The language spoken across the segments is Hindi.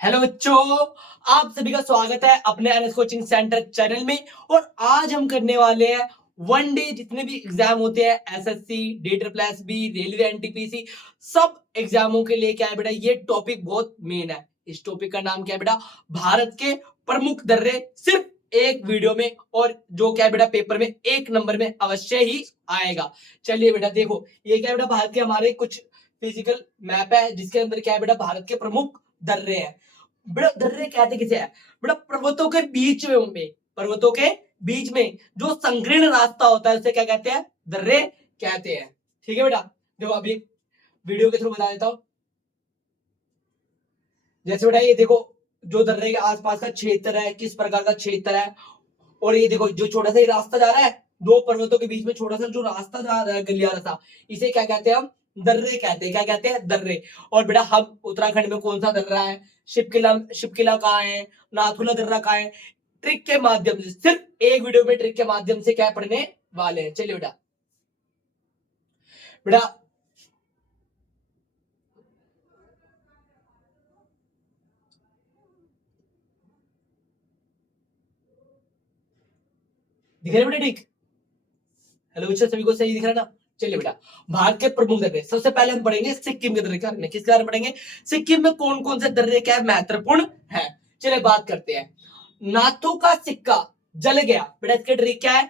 हेलो बच्चों, आप सभी का स्वागत है अपने एनएस कोचिंग सेंटर चैनल में। और आज हम करने वाले हैं वन डे जितने भी एग्जाम होते हैं SSC, D triple S B, railway, NTPC, सब एग्जामों के लिए क्या है बेटा, ये टॉपिक बहुत मेन है। इस टॉपिक का नाम क्या है बेटा, भारत के प्रमुख दर्रे, सिर्फ एक वीडियो में, और जो क्या है बेटा पेपर में एक नंबर में अवश्य ही आएगा। चलिए बेटा देखो, ये क्या है बेटा, भारत के हमारे कुछ फिजिकल मैप है जिसके अंदर क्या है बेटा, भारत के प्रमुख दर्रे हैं। बेटा दर्रे कहते किसे है बेटा, पर्वतों के बीच में, पर्वतों के बीच में जो संकीर्ण रास्ता होता है उसे क्या कहते हैं, दर्रे कहते हैं। ठीक है बेटा, देखो अभी वीडियो के थ्रू बता देता हूं। जैसे बेटा ये देखो, जो दर्रे के आसपास का क्षेत्र है, किस प्रकार का क्षेत्र है। और ये देखो जो छोटा सा ये रास्ता जा रहा है, दो पर्वतों के बीच में छोटा सा जो रास्ता जा रहा है, गलियारा सा, इसे क्या कहते हैं हम, दर्रे कहते हैं। क्या कहते हैं, दर्रे। और बेटा हम उत्तराखंड में कौन सा दर्रा है, शिवकिला, शिवकिला कहाँ है, नाथुला दर्रा कहाँ है, ट्रिक के माध्यम से, सिर्फ एक वीडियो में ट्रिक के माध्यम से क्या पढ़ने वाले हैं। चलिए बेटा, बेटा दिख रहा है बेटा, ठीक। हेलो बच्चों, सभी को सही दिख रहा है ना। चलिए बेटा, भारत के प्रमुख दर्रे, सबसे पहले हम पढ़ेंगे सिक्किम के दर्रे के बारे में। किसके बारे में पढ़ेंगे, सिक्किम में कौन कौन से दर्रे क्या महत्वपूर्ण है। चलिए बात करते हैं। नाथू का सिक्का जल गया, बेटा इसके ट्रिक क्या है,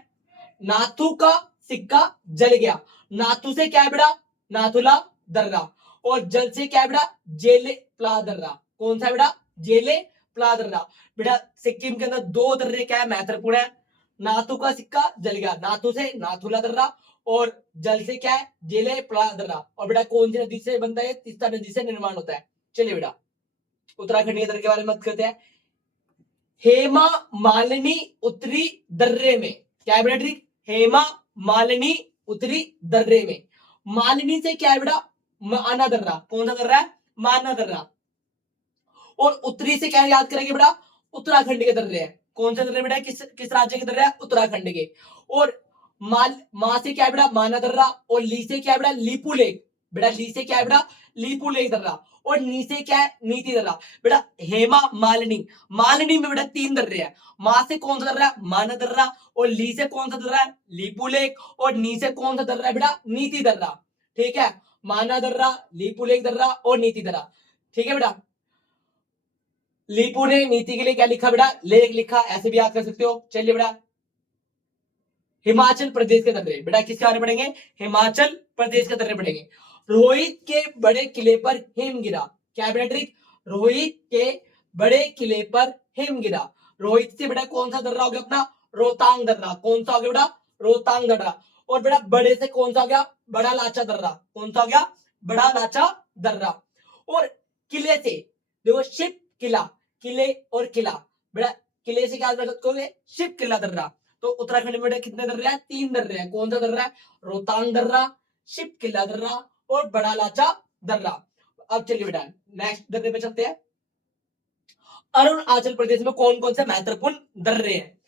नाथू का सिक्का जल गया। नाथू से क्या है बेटा, नाथुला दर्रा। और जल से क्या है बेटा, जेले प्ला दर्रा। कौन सा बेटा, जेले प्ला दर्रा। बेटा सिक्किम के अंदर दो दर्रे क्या है महत्वपूर्ण है, नाथू का सिक्का जल गया, नाथू से नाथुला दर्रा, और जल से क्या है, जेले प्ला दर्रा। और बेटा कौन सी नदी से बनता है, तीस्ता नदी से निर्माण होता है। चलिए बेटा, उत्तराखंड के दर्रे के बारे में बात करते हैं। हेमा मालिनी उत्तरी दर्रे में, क्या है बेटा ट्रिक, हेमा मालिनी उत्तरी दर्रे में। मालिनी से क्या है बेटा, माना दर्रा। कौन सा दर्रा है, माना दर्रा। और उत्तरी से क्या याद करेंगे बेटा, उत्तराखंड के दर्रे हैं। कौन से दर्रे बेटा, किस किस राज्य के दर्रे हैं, उत्तराखंड के। और मां से क्या है बेटा, माना दर्रा। और ली से क्या है बेटा, लीपू लेक। बेटा ली से क्या है बेटा, लीपू लेक दर्रा। और नी से क्या है, नीति दर्रा। बेटा हेमा मालिनी, मालिनी में बेटा तीन दर्रे हैं। मां से कौन सा दर्रा है, माना दर्रा। और ली से कौन सा दर्रा है, लीपू लेक। और नी से कौन सा दर्रा है बेटा, नीति दर्रा। ठीक है, माना दर्रा, लीपू लेक दर्रा और नीति दर्रा। ठीक है बेटा, लीपू ने नीति के लिए क्या लिखा बेटा, लेख लिखा, ऐसे भी याद कर सकते हो। चलिए बेटा, हिमाचल प्रदेश के दर्रे, बेटा किसके बारे में पढ़ेंगे, हिमाचल प्रदेश के दर्रे पढ़ेंगे। रोहित के बड़े किले पर हिम गिरा, क्या बेटा ट्रिक, रोहित के बड़े किले पर हिम गिरा। रोहित से बेटा कौन सा दर्रा हो गया अपना, रोहतांग दर्रा। कौन सा हो गया बेटा, रोहतांग दर्रा। और बेटा बड़े से कौन सा हो गया, बड़ा लाचा दर्रा। कौन सा हो गया, बड़ा लाचा दर्रा। और किले से देखो, शिव किला, किले और किला। बेटा किले से क्या रखोगे, शिव किला दर्रा। तो उत्तराखंड में कितने दर्रे हैं, तीन दर्रे हैं। कौन सा दर्रा है, रोहतांग दर्रा, शिव किला दर्रा और बड़ा लाचा दर्रा। अब चलिए बेटा नेक्स्ट दर्रे पे चलते हैं। अरुणाचल प्रदेश में कौन कौन से महत्वपूर्ण दर्रे हैं।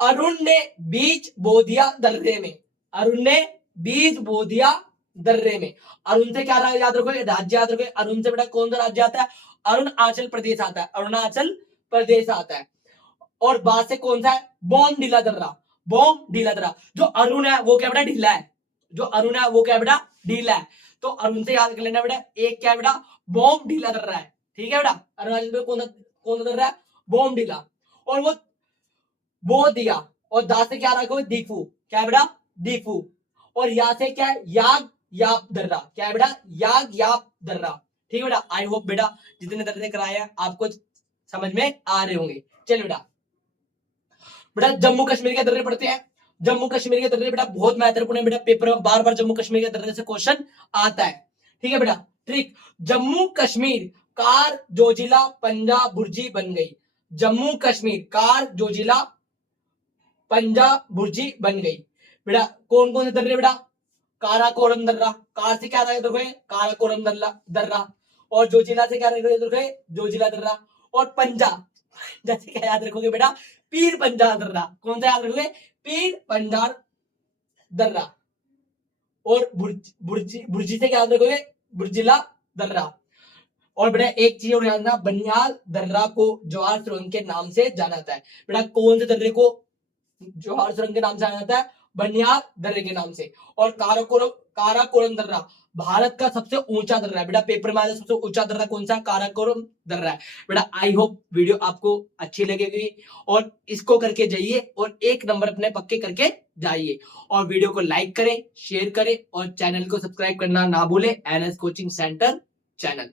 अरुण ने बीज बो दिया दर्रे में, अरुण ने बीज बो दिया दर्रे में। अरुण से क्या याद रखोगे, राज्य याद रखोगे। अरुण से बेटा कौन सा राज्य आता है, अरुणाचल प्रदेश आता है, अरुणाचल प्रदेश आता है। और बाद से कौन सा है, बॉम ढीला दर्रा, बॉम ढीला दर्रा। जो अरुण है वो क्या बेटा, ढीला है। जो अरुण है वो क्या बेटा, ढीला है। तो अरुण से याद कर लेना बेटा, एक क्या बेटा, बॉम ढीला दर्रा है। ठीक है बेटा, अरुणाचल में कौन सा दर्रा है, बॉम ढीला। और वो बो दिया, और दा से क्या रखो, दीफू, क्या बेटा, दीफू। और या से क्या है, याग याप दर्रा, क्या है बेटा, याग याप दर्रा। ठीक है बेटा, आई होप बेटा जितने दर्रे कराए हैं आपको समझ में आ रहे होंगे। चलिए बेटा, बेटा जम्मू कश्मीर के दर्रे पढ़ते हैं। जम्मू कश्मीर के दर्रे बेटा बहुत महत्वपूर्ण है, बेटा पेपर में बार बार जम्मू कश्मीर के दर्रे से क्वेश्चन आता है। ठीक है बेटा, ट्रिक, जम्मू कश्मीर कार जोजिला पंजाब बुर्जी बन गई। जम्मू कश्मीर कार जोजिला पंजाब बुर्जी बन गई। बेटा कौन कौन से दर्रे बेटा, काराकोरम दर्रा, कार से क्या रखोगे, काराकोरम दर्रा दर्रा। और जोजिला से क्या रखोगे, जोजिला दर्रा। और पंजा, जैसे क्या याद रखोगे बेटा, पीर पंजार दर्रा। कौन सा याद रखोगे, पीर पंजार दर्रा। और बुर्जी बुर्जी से क्या याद रखोगे, बुर्जिला दर्रा। और बेटा एक चीज और ध्यान रखना, बनियाल दर्रा को जवाहर सुरंग के नाम से जाना जाता है। बेटा कौन से दर्रे को जवाहर सुरंग के नाम से जाना जाता है? बनियाल दर्रे के नाम से। और काराकोरम दर्रा भारत का सबसे ऊंचा दर्रा है। बेटा पेपर में आया सबसे ऊंचा दर्रा कौन सा? काराकोरम दर्रा है। बेटा आई होप वीडियो आपको अच्छी लगेगी और इसको करके जाइए और 1 नंबर अपने पक्के करके जाइए। और वीडियो को लाइक करें, शेयर करें और चैनल को सब्सक्राइब करना ना भूलें, एनएस कोचिंग सेंटर चैनल।